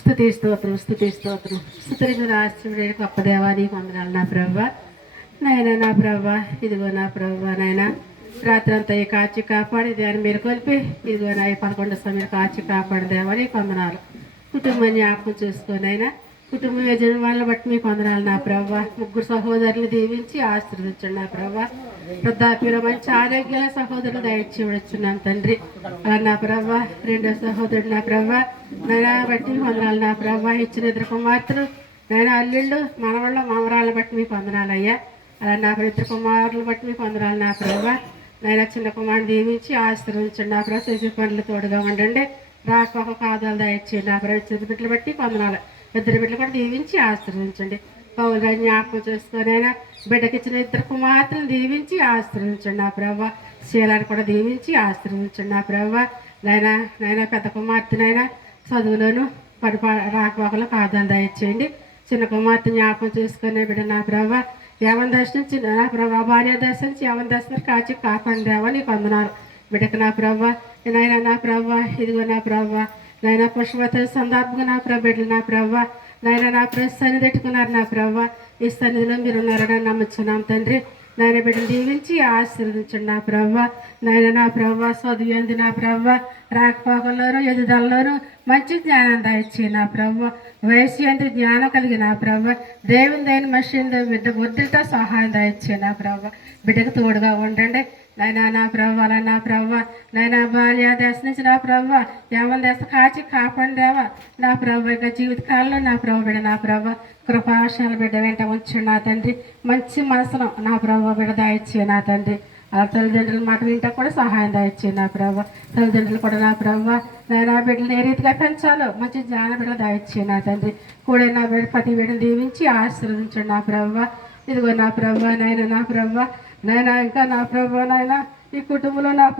స్తుతి స్తోత్రం స్తుతి స్తోత్రం స్తుతిని ఆశ్చర్య గొప్ప దేవాన్ని వందనాలు నా ప్రభా. నాయన నా ప్రభా, ఇదిగో నా ప్రభా నాయన రాత్రి అంతా ఈ కాచి కాపాడి దాన్ని మీరు కొలిపి ఇదిగో నా 11 సమయం కాచి కాపాడి దేవాన్ని వందనాలు. కుటుంబాన్ని జ్ఞాపకం చూసుకొని అయినా కుటుంబ యజమాని వాళ్ళని బట్టి మీకు వందనాలు నా ప్రభా. 3 సహోదరులు దీవించి ఆశీర్వదించండి నా ప్రభా. వృద్ధాప్యంలో మంచి ఆరోగ్యాల సహోదరులు దయచేయవచ్చున్నాను తండ్రి. అలా నా ప్రభా 2వ సహోదరుడు నా ప్రభా నైనా బట్టి వందనాలు నా ప్రభా. ఇచ్చిన 2 కుమార్తెలు నైనా అల్లుళ్ళు మనవాళ్ళ మామరాలను బట్టి మీకు వందనాలు అయ్యా. అలా నా 2 కుమారులు బట్టి మీకు వందనాలు నా ప్రభా. నైనా చిన్న కుమారుని దీవించి ఆశీర్వదించండి నా ప్రభా. చేసే పనులు తోడుగా ఉండండి. రాకపోక కాదాలు దయచేయండి నా ప్రభా. చిన్న బిడ్డలు బట్టి వందనాలు. 2 బిడ్డలు కూడా దీవించి ఆశీర్వదించండి. పౌరుగా జ్ఞాపకం చేసుకొని అయినా బిడ్డకి ఇచ్చిన 2 కుమార్తెలను దీవించి ఆశీర్వదించండి నా ప్రభా. శీలాన్ని కూడా దీవించి ఆశీర్వదించండి నా ప్రభా. నైనా పెద్ద కుమార్తెనైనా చదువులోను రాకపోకలో కాదాలు దయచేయండి. చిన్న కుమార్తె జ్ఞాపకం చేసుకునే బిడ్డ నా ప్రభా. యవన దశ నుంచి నా ప్రభా భార్య దశ నుంచి యవన దశ కాచి కాపాడి దేవా నీకు వందనాలు. బిడ్డకు నా ప్రభా నాయన నా ప్రభా ఇదిగో నా ప్రభా నైనా పుష్పవతి సందర్భంగా నా ప్రభా బిడ్డలు నా ప్రభా నాయన నా ప్రభు సన్నిధి పెట్టుకున్నారు నా ప్రభా. ఈ సన్నిధిలో మీరు ఉన్నారని నమ్ముచున్నాం తండ్రి. నాయన బిడ్డలు దీవించి ఆశీర్వదించండి నా ప్రభా. నాయన నా ప్రభా చదివేంది నా ప్రభా రాకపోకల్లోనూ ఎదుదలలోనూ మంచి జ్ఞానం దయచి నా ప్రభా. వయసు ఎంత జ్ఞానం కలిగి నా ప్రభా. దేవుని దైన మనిషి బిడ్డ బుద్ధితో సహాయం దయచి నా ప్రభా. బిడ్డకు తోడుగా ఉండండి నైనా నా ప్రభా. నా ప్రభా నైనా బాల్య దశ నుంచి నా ప్రభా యవన దశ కాచి కాపాడేవా నా ప్రభా. ఇక జీవితకాలంలో నా ప్రభా బిడ్డ నా ప్రభా కృపాశాల బిడ్డ వెంట ఉంచండి నా తండ్రి. మంచి మనసును నా ప్రభా బిడ్డ దయచే నా తండ్రి. ఆ తల్లిదండ్రుల మాట వింటా కూడా సహాయం దయచే నా ప్రభా. తల్లిదండ్రులు కూడా నా ప్రభా నైనా బిడ్డలు ఏ రీతిగా పెంచాలో మంచి జ్ఞాన బిడ్డ దయచే నా తండ్రి. కూడా నా బిడ్డ ప్రతి బిడ్డను దీవించి ఆశీర్వదించండి నా ప్రభా. ఇదిగో నా ప్రభా నైనా నా ప్రభా నైనా ఇంకా నా ప్రభా నైనా ఈ కుటుంబంలో నా